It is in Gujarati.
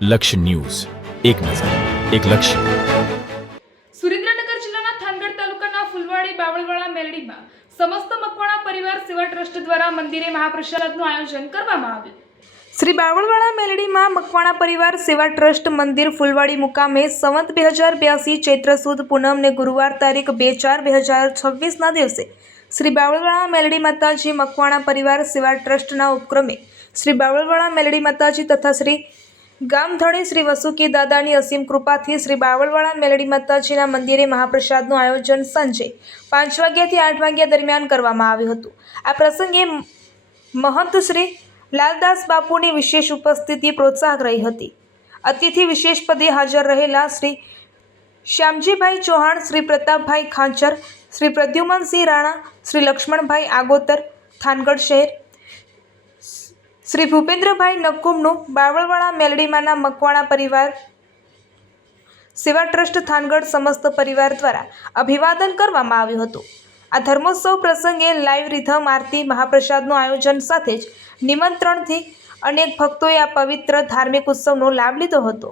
લક્ષ્ય ન્યૂઝ, એક નજર, એક લક્ષ્ય. સુરેન્દ્રનગર જિલ્લાના થાનગઢ તાલુકાના ફુલવાડી બાવળવાળા મેલડીમાં સમસ્ત મકવાણા પરિવાર સેવા ટ્રસ્ટ દ્વારા મંદિરે મહાપ્રસાદનું આયોજન કરવામાં આવ્યું. શ્રી બાવળવાળા મેલડીમાં મકવાણા પરિવાર સેવા ટ્રસ્ટ મંદિર ફુલવાડી મુકામે સંવત 2082 ચૈત્ર સુદ પૂનમને ગુરુવાર તારીખ 2/4/2026ના દિવસે શ્રી બાવળવાળા મેલડી માતાજી મકવાણા પરિવાર સેવા ટ્રસ્ટના ઉપક્રમે શ્રી બાવળવાળા મેલડી માતાજી તથા શ્રી ગામધણી શ્રી વસુકી દાદાની અસીમ કૃપાથી શ્રી બાવળવાળા મેલડી માતાજીના મંદિરે મહાપ્રસાદનું આયોજન સાંજે 5 વાગ્યાથી 8 વાગ્યા દરમિયાન કરવામાં આવ્યું હતું. આ પ્રસંગે મહંત શ્રી લાલદાસ બાપુની વિશેષ ઉપસ્થિતિ પ્રોત્સાહક રહી હતી. અતિથિ વિશેષ પદે હાજર રહેલા શ્રી શ્યામજીભાઈ ચૌહાણ, શ્રી પ્રતાપભાઈ ખાંચર, શ્રી પ્રદ્યુમનસિંહ રાણા, શ્રી લક્ષ્મણભાઈ આગોતર થાનગઢ શહેર, શ્રી ભૂપેન્દ્રભાઈ નકુમનું બાવળવાળા મેલડીમાંના મકવાણા પરિવાર સેવા ટ્રસ્ટ થાનગઢ સમસ્ત પરિવાર દ્વારા અભિવાદન કરવામાં આવ્યું હતું. આ ધર્મોત્સવ પ્રસંગે લાઈવ રિધમ આરતી, મહાપ્રસાદનું આયોજન સાથે જ નિમંત્રણથી અનેક ભક્તોએ આ પવિત્ર ધાર્મિક ઉત્સવનો લાભ લીધો હતો.